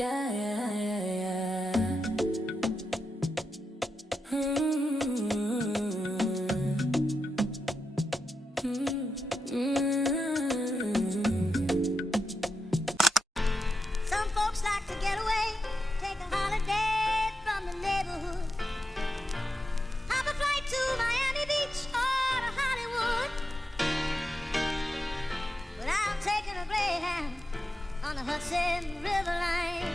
Yeah, yeah, yeah, yeah. Mm-hmm. Some folks like to get away, take a holiday from the neighborhood. Have a flight to Miami Beach or to Hollywood. But I'm taking a Greyhound on the Hudson River line.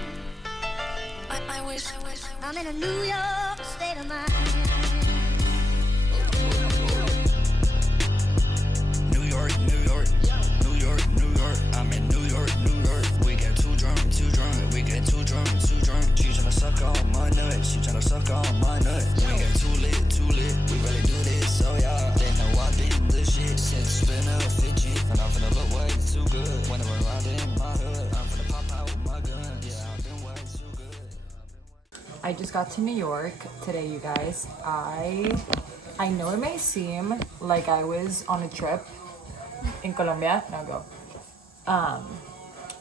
I wish I'm in a New York state of mind. New York, New York, New York, New York. I'm in New York, New York. We get too drunk, too drunk. We get too drunk, too drunk. She tryna suck on my nut. She tryna suck on my nut. We get too lit, too lit. We really do this, so yeah. They know I've been the shit since been a fidget. And I'm finna look way too good. When I'm around in my hood, I'm finna pop out with my gun. Yeah, I've been way too good. I just got to New York today, you guys. I know it may seem like I was on a trip in Colombia. No, go.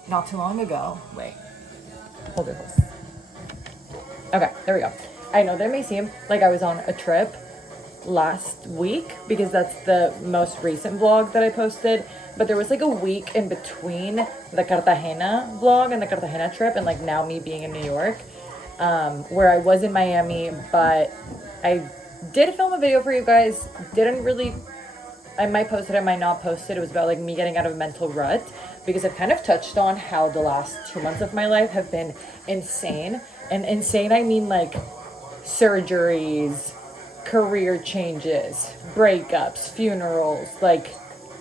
Not too long ago. Wait. Hold it. Okay, there we go. I know that it may seem like I was on a trip last week because that's the most recent vlog that I posted. But there was like a week in between the Cartagena vlog and the Cartagena trip and like now me being in New York. Where I was in Miami, but I did film a video for you guys. I might post it, I might not post it. It was about like me getting out of a mental rut because I've kind of touched on how the last 2 months of my life have been insane. And insane, I mean like surgeries, career changes, breakups, funerals, like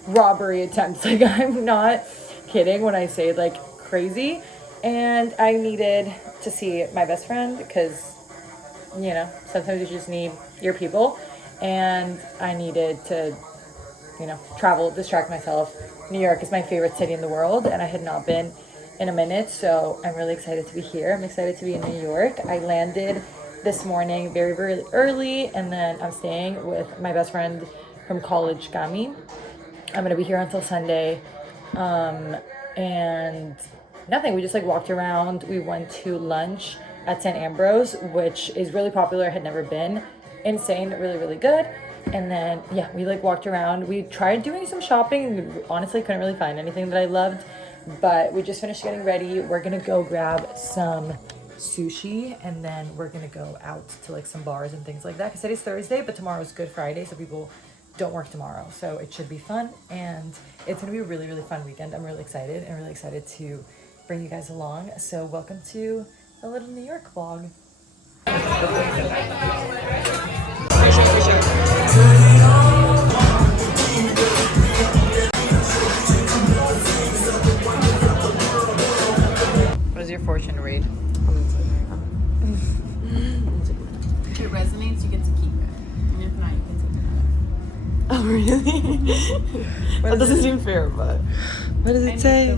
robbery attempts. Like I'm not kidding when I say like crazy. And I needed to see my best friend because, you know, sometimes you just need your people. And I needed to, you know, travel, distract myself. New York is my favorite city in the world, and I had not been in a minute, so I'm really excited to be here. I'm excited to be in New York. I landed this morning very, very early, and then I'm staying with my best friend from college, Cami. I'm gonna be here until Sunday, and nothing. We just like walked around. We went to lunch at St. Ambrose, which is really popular. I had never been. Insane, really, really good. And then, yeah, we like walked around. We tried doing some shopping and honestly couldn't really find anything that I loved. But we just finished getting ready. We're gonna go grab some sushi and then we're gonna go out to like some bars and things like that. Because today's Thursday, but tomorrow's Good Friday, so people don't work tomorrow. So it should be fun and it's gonna be a really, really fun weekend. I'm really excited and really excited to bring you guys along. So welcome to a little New York vlog. What is your fortune read? If it resonates, you get to keep it. And if not, you can take it out. Oh, really? That doesn't seem fair, but what does it say?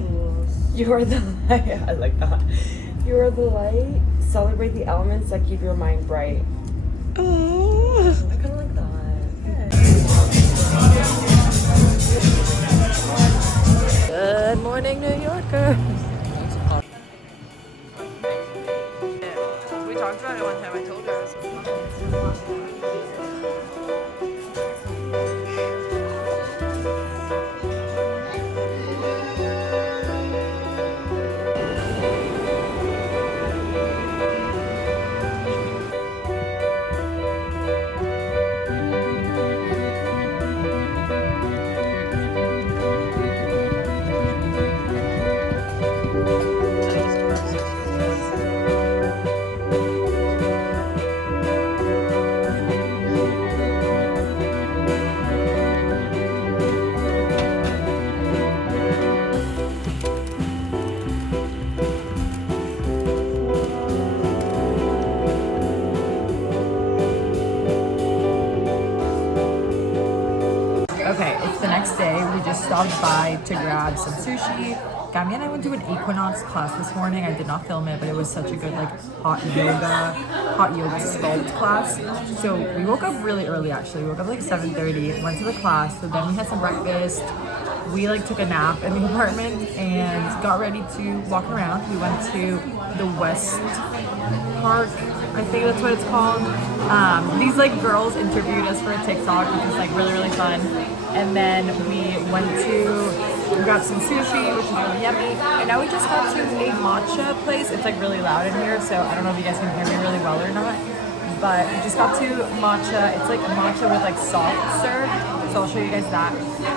You are the light. I like that. You are the light. Celebrate the elements that keep your mind bright. Oh. I kind of like that. Good morning, New Yorker. We talked about it one time. I told her. Okay, it's the next day. We just stopped by to grab some sushi. Gami and I went to an Equinox class this morning. I did not film it, but it was such a good like hot yoga sculpt class. So we woke up really early actually. We woke up like 7:30, went to the class. So then we had some breakfast, we like took a nap in the apartment and got ready to walk around. We went to the West Park, I think that's what it's called. These like girls interviewed us for a TikTok, which was like really fun. And then we got some sushi, which is really yummy. And now we just got to a matcha place. It's like really loud in here, so I don't know if you guys can hear me really well or not. But we just got to matcha. It's like matcha with like soft serve. So I'll show you guys that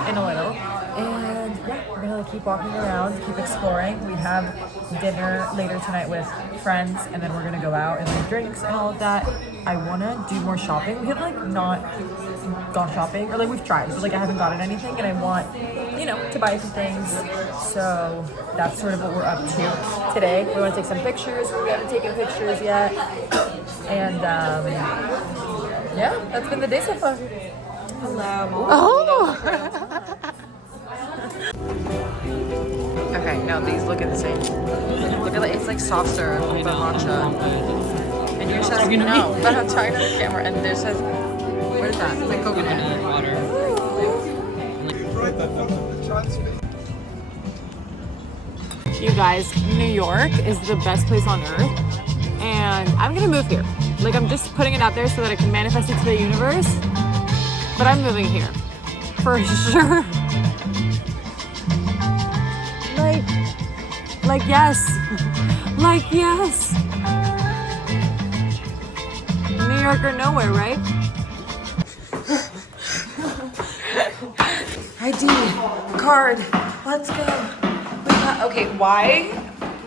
in a little. And yeah, we're gonna like keep walking around, keep exploring. We have dinner later tonight with friends, and then we're gonna go out and like drinks and all of that. I wanna do more shopping. We have like not gone shopping, or like we've tried, but like I haven't gotten anything, and I want, you know, to buy some things. So that's sort of what we're up to today. We want to take some pictures. We haven't taken pictures yet, and yeah, that's been the day so far. Hello. Oh. Okay, now these look insane. Look at it, it's like soft serve with matcha. And yours says no, but I'm talking to the camera, and there says, what is that? It's like coconut water. You guys, New York is the best place on earth, and I'm gonna move here. Like, I'm just putting it out there so that I can manifest it to the universe, but I'm moving here, for sure. Like yes, like yes. New York or nowhere, right? ID, card, let's go. Okay, why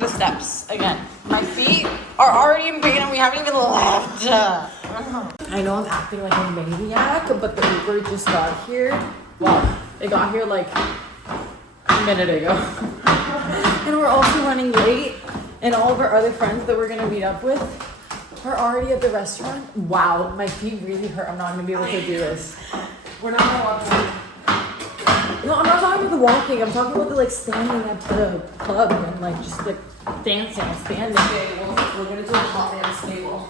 the steps again? My feet are already in pain and we haven't even left. I know I'm acting like a maniac, but the Uber just got here. Well, it got here like a minute ago. And we're also running late, and all of our other friends that we're gonna meet up with are already at the restaurant. Wow, my feet really hurt. I'm not gonna be able to do this. We're not gonna walk. No, I'm not talking about the walking. I'm talking about the like standing at the club and like just like dancing and standing. We're gonna do a hot dance table.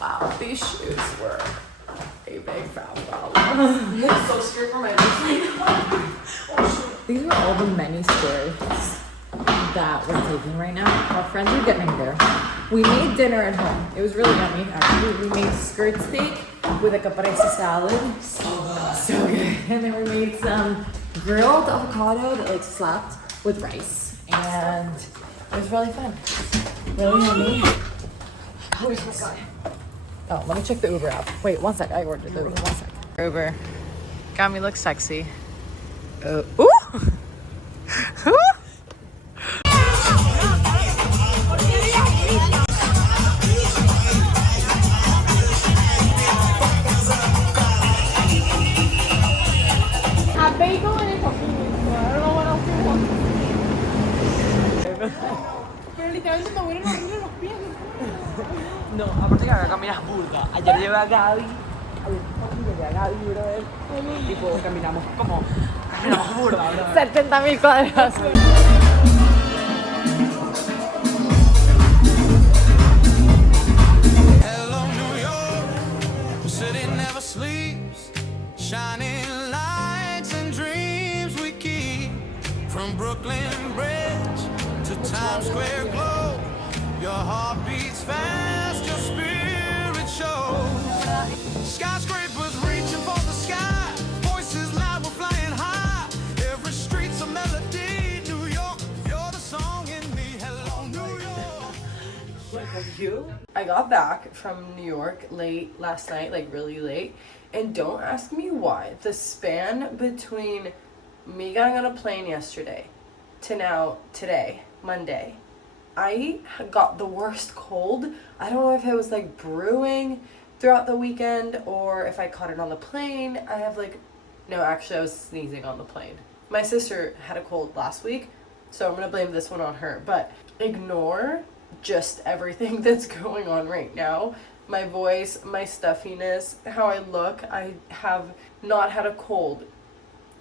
Wow, these shoes were a big fat problem. I'm so scared for my feet. These are all the many skirts that we're taking right now. Our friends are getting there. We made dinner at home. It was really yummy, actually. We made skirt steak with a caprese salad. So good. And then we made some grilled avocado that like slapped with rice. And it was really fun. Really yummy. Oh, let me check the Uber app. Wait, one sec. I ordered the Uber. 1 sec. Uber. Got me look sexy. Ooh! Ooh! No, aparte que acá caminas burda. Ayer llevé a Gaby. Brother. Tipo, caminamos burda, bro. 70,000 cuadras. Hello, New York. The city never sleeps. Shining lights and dreams we keep. From Brooklyn Bridge to Times Square glow. Your heart beats fast, your spirit shows. Skyscrapers reaching for the sky. Voices loud, we're flying high. Every street's a melody. New York, you're the song in me. Hello, New York. I got back from New York late last night, like really late. And don't ask me why. The span between me getting on a plane yesterday to now, today, Monday, I got the worst cold. I don't know if it was like brewing throughout the weekend or if I caught it on the plane. I have like, no, actually I was sneezing on the plane. My sister had a cold last week, so I'm gonna blame this one on her. But ignore just everything that's going on right now. My voice, my stuffiness, how I look. I have not had a cold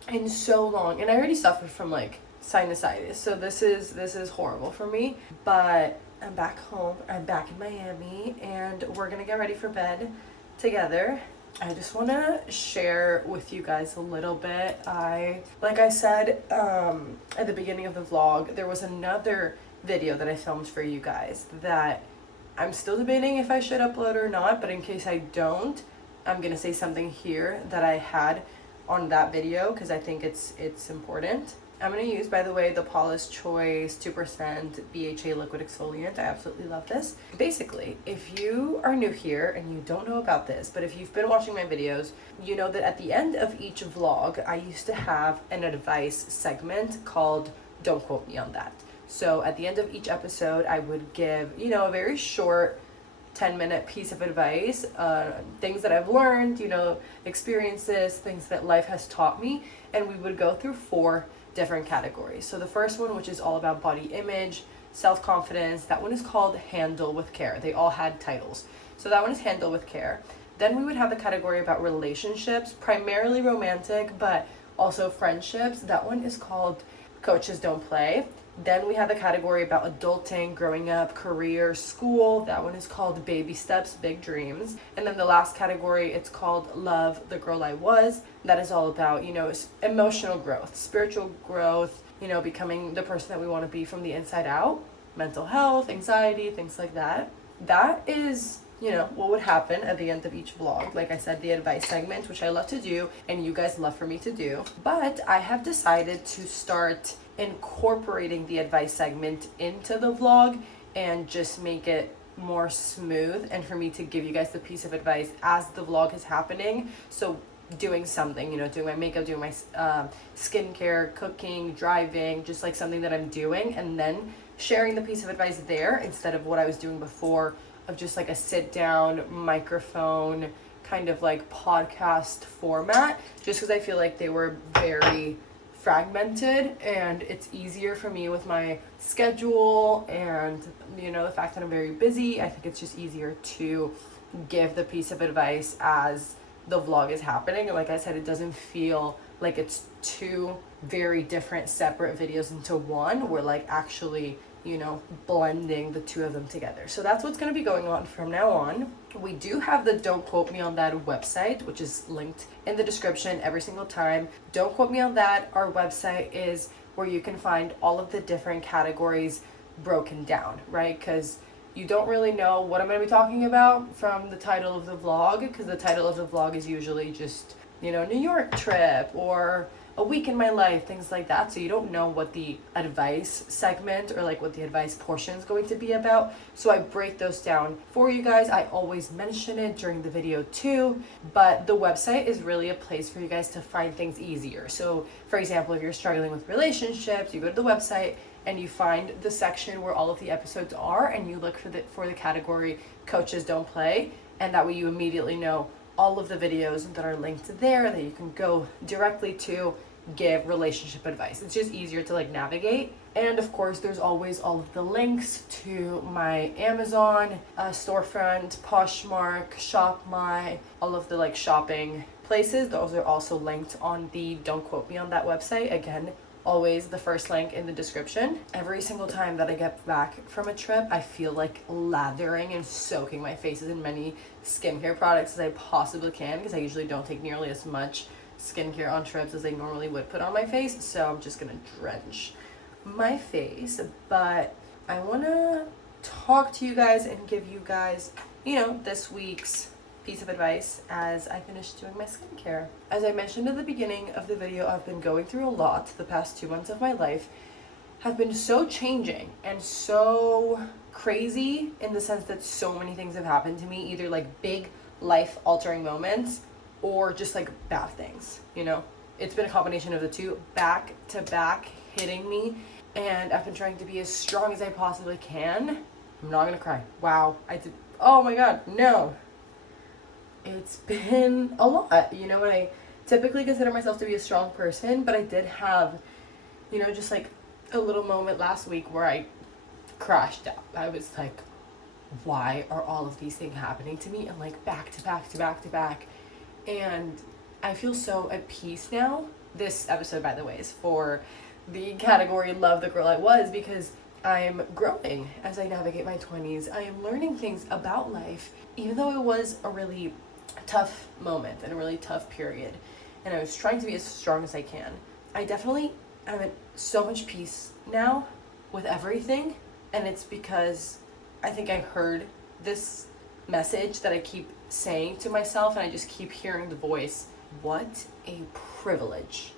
in so long, and I already suffer from like sinusitis, so this is horrible for me. But I'm back home, I'm back in Miami, and we're gonna get ready for bed together. I just want to share with you guys a little bit. Like I said at the beginning of the vlog, there was another video that I filmed for you guys that I'm still debating if I should upload or not, but in case I don't, I'm going to say something here that I had on that video because I think it's important. I'm going to use, by the way, the Paula's Choice 2% BHA liquid exfoliant. I absolutely love this. Basically, if you are new here and you don't know about this, but if you've been watching my videos, you know that at the end of each vlog, I used to have an advice segment called Don't Quote Me on That. So at the end of each episode, I would give, you know, a very short 10-minute piece of advice, things that I've learned, you know, experiences, things that life has taught me, and we would go through 4 different categories. So the first one, which is all about body image, self-confidence, that one is called Handle with Care. They all had titles. So that one is Handle with Care. Then we would have the category about relationships, primarily romantic, but also friendships. That one is called Coaches Don't Play. Then we have the category about adulting, growing up, career, school. That one is called Baby Steps, Big Dreams. And then the last category, it's called Love, the Girl I Was. That is all about, you know, emotional growth, spiritual growth, you know, becoming the person that we want to be from the inside out, mental health, anxiety, things like that. That is, you know, what would happen at the end of each vlog. Like I said, the advice segment, which I love to do and you guys love for me to do. But I have decided to start incorporating the advice segment into the vlog and just make it more smooth and for me to give you guys the piece of advice as the vlog is happening. So doing something, you know, doing my makeup, doing my skincare, cooking, driving, just like something that I'm doing, and then sharing the piece of advice there instead of what I was doing before of just like a sit down microphone kind of like podcast format, just because I feel like they were very fragmented and it's easier for me with my schedule and, you know, the fact that I'm very busy. I think it's just easier to give the piece of advice as the vlog is happening. And like I said, it doesn't feel like it's 2 very different separate videos into one. We're like actually, you know, blending the 2 of them together. So that's what's going to be going on from now on. We do have the Don't Quote Me on That website, which is linked in the description every single time. Don't quote me on that. Our website is where you can find all of the different categories broken down, right? Because you don't really know what I'm going to be talking about from the title of the vlog, because the title of the vlog is usually just, you know, New York trip or a week in my life, things like that. So you don't know what the advice segment or like what the advice portion is going to be about. So I break those down for you guys. I always mention it during the video too, but the website is really a place for you guys to find things easier. So for example, if you're struggling with relationships, you go to the website and you find the section where all of the episodes are and you look for the category Coaches Don't Play, and that way you immediately know all of the videos that are linked there that you can go directly to give relationship advice. It's just easier to like navigate. And of course there's always all of the links to my Amazon storefront, Poshmark, ShopMy, all of the like shopping places. Those are also linked on the Don't Quote Me on That website. Again, always the first link in the description. Every single time that I get back from a trip, I feel like lathering and soaking my faces in many skincare products as I possibly can, because I usually don't take nearly as much skincare on trips as I normally would put on my face. So I'm just gonna drench my face. But I wanna talk to you guys and give you guys, you know, this week's piece of advice as I finish doing my skincare. As I mentioned at the beginning of the video, I've been going through a lot. The past 2 months of my life have been so changing and so crazy in the sense that so many things have happened to me, either like big life altering moments or just like bad things, you know. It's been a combination of the 2 back to back hitting me, and I've been trying to be as strong as I possibly can. I'm not gonna cry. Wow, I did. Oh my god, no. It's been a lot, you know. And I typically consider myself to be a strong person, but I did have, you know, just like a little moment last week where I crashed out. I was like, why are all of these things happening to me? And like back to back to back to back. And I feel so at peace now. This episode, by the way, is for the category Love the Girl I Was, because I'm growing as I navigate my 20s. I am learning things about life, even though it was a really tough moment and a really tough period, and I was trying to be as strong as I can. I definitely am at so much peace now with everything, and it's because I think I heard this message that I keep saying to myself, and I just keep hearing the voice, what a privilege.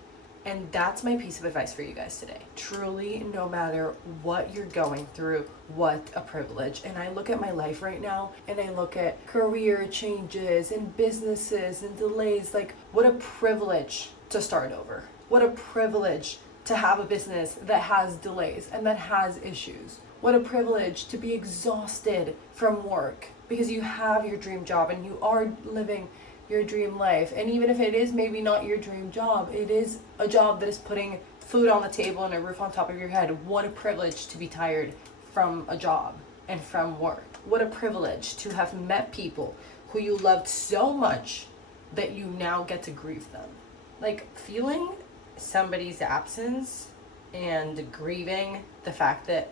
And that's my piece of advice for you guys today. Truly, no matter what you're going through, what a privilege. And I look at my life right now, and I look at career changes and businesses and delays. Like, what a privilege to start over. What a privilege to have a business that has delays and that has issues. What a privilege to be exhausted from work because you have your dream job and you are living your dream life. And even if it is maybe not your dream job, it is a job that is putting food on the table and a roof on top of your head. What a privilege to be tired from a job and from work. What a privilege to have met people who you loved so much that you now get to grieve them. Like, feeling somebody's absence and grieving the fact that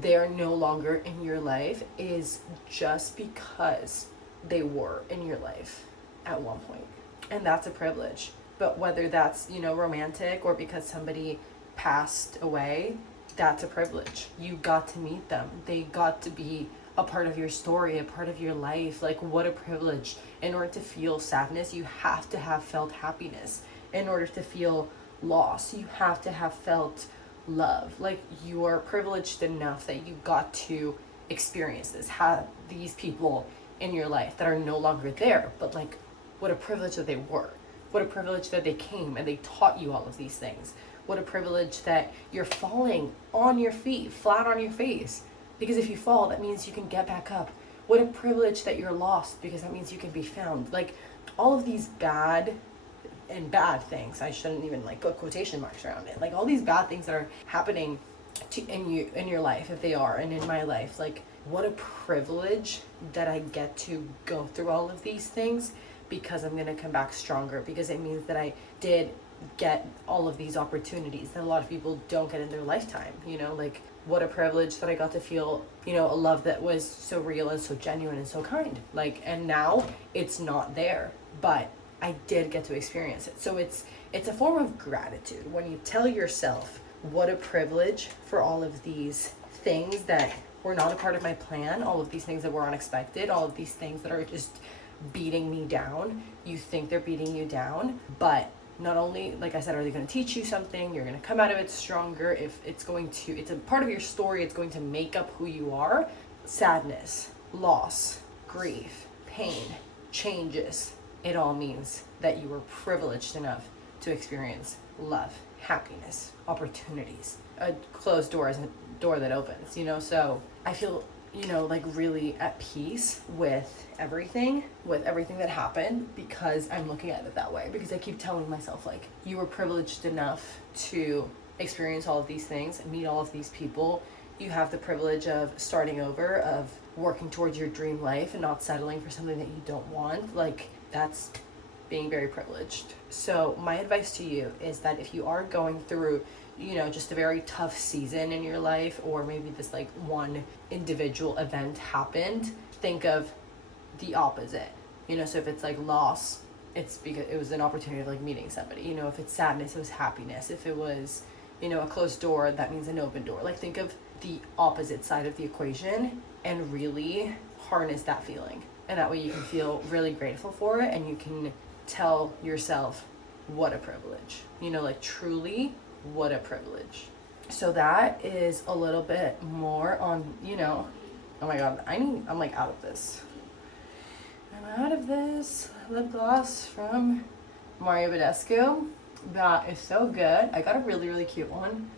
they're no longer in your life is just because they were in your life at one point. And that's a privilege. But whether that's, romantic or because somebody passed away, that's a privilege. You got to meet them. They got to be a part of your story, a part of your life. Like, what a privilege. In order to feel sadness, you have to have felt happiness. In order to feel loss, you have to have felt love. Like, you are privileged enough that you got to experience this, have these people in your life that are no longer there, but like, what a privilege that they were. What a privilege that they came and they taught you all of these things. What a privilege that you're falling on your feet, flat on your face, because if you fall, that means you can get back up. What a privilege that you're lost, because that means you can be found. Like, all of these bad things, I shouldn't even put quotation marks around it, like all these bad things that are happening in your life, if they are, and in my life, like, what a privilege that I get to go through all of these things, because I'm gonna come back stronger, because it means that I did get all of these opportunities that a lot of people don't get in their lifetime. Like, what a privilege that I got to feel a love that was so real and so genuine and so kind. Like, and now it's not there, but I did get to experience it. So it's a form of gratitude when you tell yourself, what a privilege for all of these things that were not a part of my plan, all of these things that were unexpected, all of these things that are just beating me down. You think they're beating you down, but not only, like I said, are they going to teach you something, you're going to come out of it stronger. If it's a part of your story, it's going to make up who you are. Sadness, loss, grief, pain, changes. It all means that you were privileged enough to experience love, happiness, opportunities. A closed door is a door that opens, So I feel, really at peace with everything that happened, because I'm looking at it that way. Because I keep telling myself, like, you were privileged enough to experience all of these things and meet all of these people. You have the privilege of starting over, of working towards your dream life and not settling for something that you don't want. Like, that's being very privileged. So my advice to you is that if you are going through, just a very tough season in your life, or maybe this one individual event happened, think of the opposite. So if it's loss, it's because it was an opportunity of meeting somebody. If it's sadness, it was happiness. If it was, a closed door, that means an open door. Like, think of the opposite side of the equation and really harness that feeling. And that way you can feel really grateful for it, and you can tell yourself, what a privilege. Truly, what a privilege. So that is a little bit more on, oh my god, I'm out of this. I'm out of this lip gloss from Mario Badescu. That is so good. I got a really, really cute one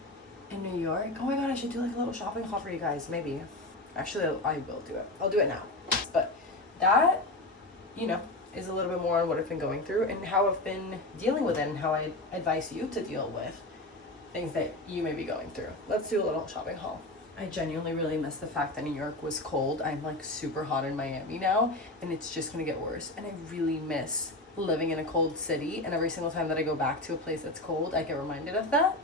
in New York. Oh my god, I should do a little shopping haul for you guys, maybe. Actually, I will do it. I'll do it now. But that, is a little bit more on what I've been going through and how I've been dealing with it, and how I advise you to deal with things that you may be going through. Let's do a little shopping haul. I genuinely really miss the fact that New York was cold. I'm super hot in Miami now, and it's just gonna get worse. And I really miss living in a cold city, and every single time that I go back to a place that's cold, I get reminded of that.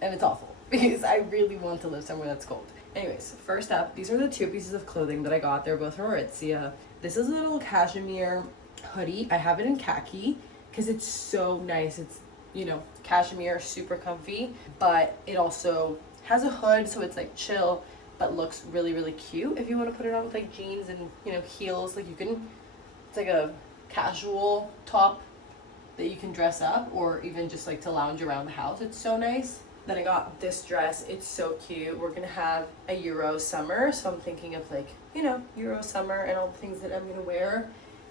And it's awful, because I really want to live somewhere that's cold. Anyways, first up, these are the two pieces of clothing that I got. They're both from Aritzia. This is a little cashmere hoodie. I have it in khaki because it's so nice. It's, you know, cashmere, super comfy, but it also has a hood, so it's like chill, but looks really, really cute if you want to put it on with like jeans and, you know, heels. Like you can, it's like a casual top that you can dress up or even just like to lounge around the house. It's so nice. Then I got this dress. It's so cute. We're gonna have a Euro summer, so I'm thinking of like, you know, Euro summer and all the things that I'm gonna wear.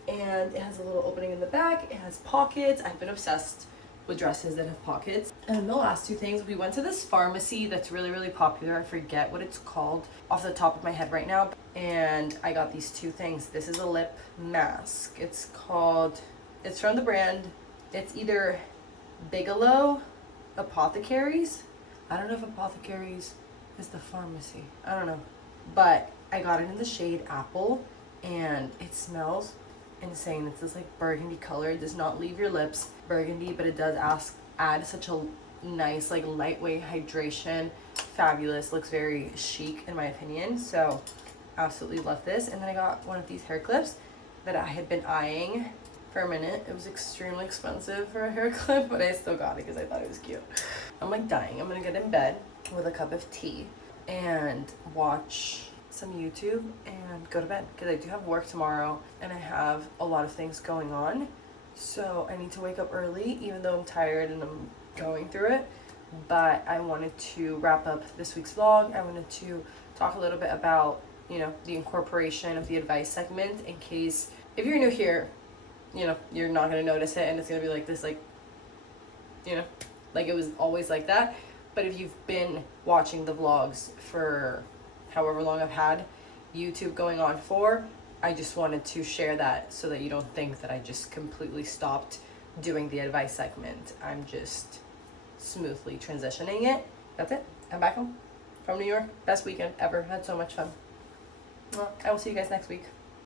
And it has a little opening in the back. It has pockets. I've been obsessed with dresses that have pockets. And the last two things, we went to this pharmacy that's really, really popular. I forget what it's called off the top of my head right now. And I got these two things. This is a lip mask. It's from the brand, it's either Bigelow Apothecaries. I don't know if Apothecaries is the pharmacy. I don't know. But I got it in the shade Apple, and it smells insane. It's this like burgundy color. It does not leave your lips burgundy, but it does add such a nice like lightweight hydration. Fabulous. Looks very chic in my opinion. So absolutely love this. And then I got one of these hair clips that I had been eyeing for a minute. It was extremely expensive for a hair clip, but I still got it because I thought it was cute. I'm like dying. I'm gonna get in bed with a cup of tea and watch some YouTube and go to bed because I do have work tomorrow and I have a lot of things going on. So I need to wake up early even though I'm tired and I'm going through it. But I wanted to wrap up this week's vlog. I wanted to talk a little bit about, you know, the incorporation of the advice segment in case if you're new here, you know, you're not going to notice it and it's going to be like this, like, you know, like it was always like that. But if you've been watching the vlogs for however long I've had YouTube going on for, I just wanted to share that so that you don't think that I just completely stopped doing the advice segment. I'm just smoothly transitioning it. That's it. I'm back home from New York. Best weekend ever. Had so much fun. Well, I will see you guys next week.